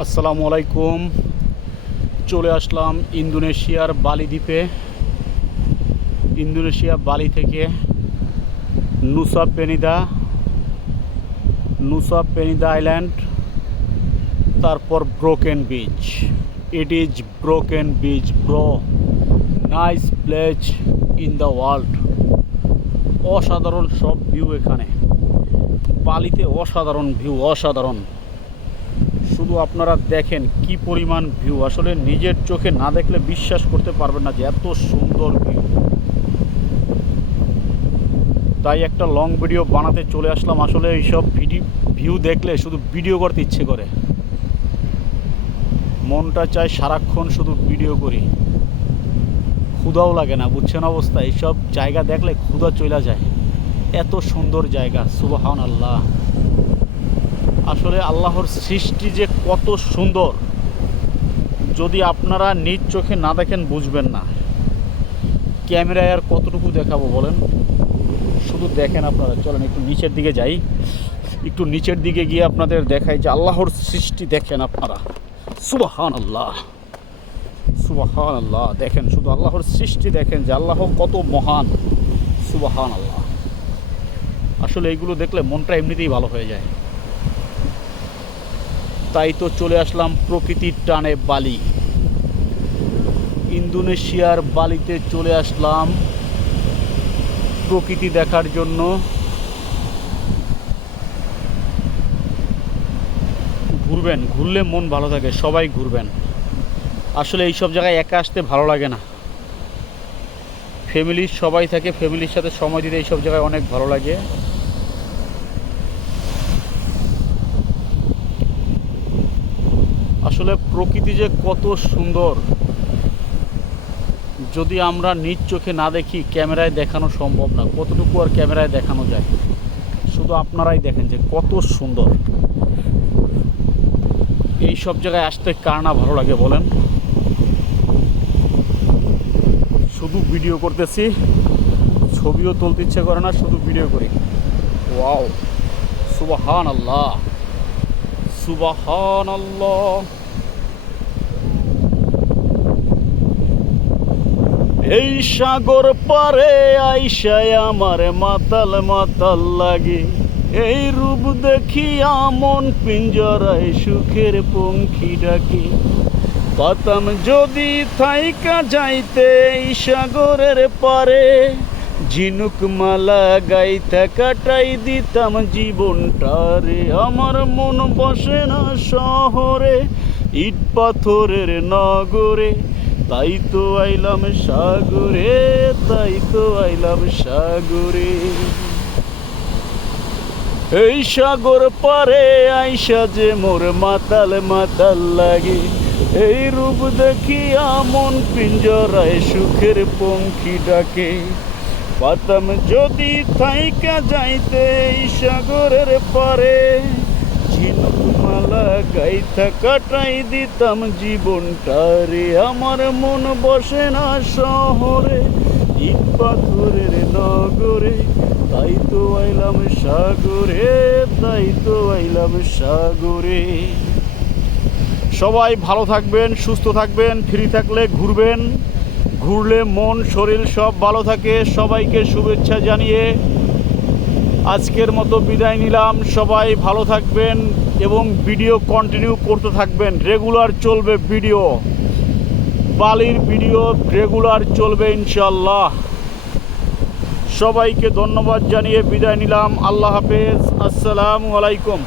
আসসালামু আলাইকুম। চলে আসলাম ইন্দোনেশিয়ার বালি দ্বীপে। ইন্দোনেশিয়া বালি থেকে Nusa Penida Nusa Penida island, তারপর broken beach. It is broken beach bro nice place in the world অসাধারণ সব ভিউ এখানে। বালিতে অসাধারণ ভিউ অসাধারণ। শুধু আপনারা দেখেন কি পরিমাণ ভিউ আসলে নিজের চোখে না দেখলে বিশ্বাস করতে পারবেন না যে এত সুন্দর ভিউ তাই একটা লং ভিডিও বানাতে চলে আসলাম। আসলে এইসব ভিডিও ভিউ দেখলে শুধু ভিডিও করতে ইচ্ছে করে। মনটা চায় সারাক্ষণ শুধু ভিডিও করি। ক্ষুদাও লাগে না, বুঝছেন অবস্থা? এইসব জায়গা দেখলে ক্ষুদা চলে যায়। এত সুন্দর জায়গা সুবাহান আল্লাহ আসলে আল্লাহর সৃষ্টি যে কত সুন্দর, যদি আপনারা নিজ চোখে না দেখেন বুঝবেন না। ক্যামেরায় আর কতটুকু দেখাবো বলেন? শুধু দেখেন আপনারা, চলেন একটু নিচের দিকে যাই। একটু নিচের দিকে গিয়ে আপনাদের দেখাই যে আল্লাহর সৃষ্টি দেখেন আপনারা। সুবাহান আল্লাহ সুবাহান আল্লাহ দেখেন শুধু আল্লাহর সৃষ্টি দেখেন যে আল্লাহ কত মহান। সুবাহান আল্লাহ আসলে এইগুলো দেখলে মনটা এমনিতেই ভালো হয়ে যায়। তাই তো চলে আসলাম প্রকৃতির টানে বালি। ইন্দোনেশিয়ার বালিতে চলে আসলাম প্রকৃতি দেখার জন্য। ঘুরবেন, ঘুরলে মন ভালো থাকে, সবাই ঘুরবেন। আসলে এইসব জায়গায় একা আসতে ভালো লাগে না। ফ্যামিলির সবাই থাকে, ফ্যামিলির সাথে সময় দিতে এইসব জায়গায় অনেক ভালো লাগে। আসলে প্রকৃতি যে কত সুন্দর, যদি আমরা নিজ চোখে না দেখি, ক্যামেরায় দেখানো সম্ভব না। কতটুকু আর ক্যামেরায় দেখানো যায়? শুধু আপনারাই দেখেন যে কত সুন্দর। এই সব জায়গায় আসতে কার না ভালো লাগে বলেন। শুধু ভিডিও করতেছি, ছবিও তুলতে ইচ্ছে করে না, শুধু ভিডিও করি। ওয়াও সুবাহান আল্লাহ সুবাহান আল্লাহ এই সাগর পারে আইসায় আমার মাতাল মাতাল লাগে। এই রূপ দেখি আমন পিঞ্জরায় সুখের পঙ্খী ডাকে। পাতাম যদি থাইকা যাইতে এই সাগরের পারে, ঝিনুক মালা গাইতে কাটাই দিতাম জীবনটারে। আমার মন বসে না শহরে, ইট পাথরের নগরে। তাই তো আইলাম সাগরে তাই তো আইলাম সাগরে। এই সাগর পারে আইসা যে মোর মাতাল মাতাল লাগে। এই রূপ দেখি আমন পিঞ্জরায় সুখের পঙ্খী ডাকে। পাতাম যদি থাইকা যাইতে এই সাগরের পারে। মালা গাইথা কাটাই দিতাম জীবনটারে আমার মন বসে না শহরে, ইট পাথরের নগরে। তাই তো আইলাম সাগরে, তাই তো আইলাম সাগরে। সবাই ভালো থাকবেন, সুস্থ থাকবেন, ফ্রি থাকলে ঘুরবেন। ঘুরলে মন, শরীর সব ভালো থাকে। সবাইকে শুভেচ্ছা জানিয়ে আজকের মতো বিদায় নিলাম। সবাই ভালো থাকবেন। এবং ভিডিও কন্টিনিউ করতে থাকবেন। রেগুলার চলবে ভিডিও। বালির ভিডিও রেগুলার চলবে ইনশাল্লাহ সবাইকে ধন্যবাদ জানিয়ে বিদায় নিলাম। আল্লাহ হাফেজ। আসসালামু আলাইকুম।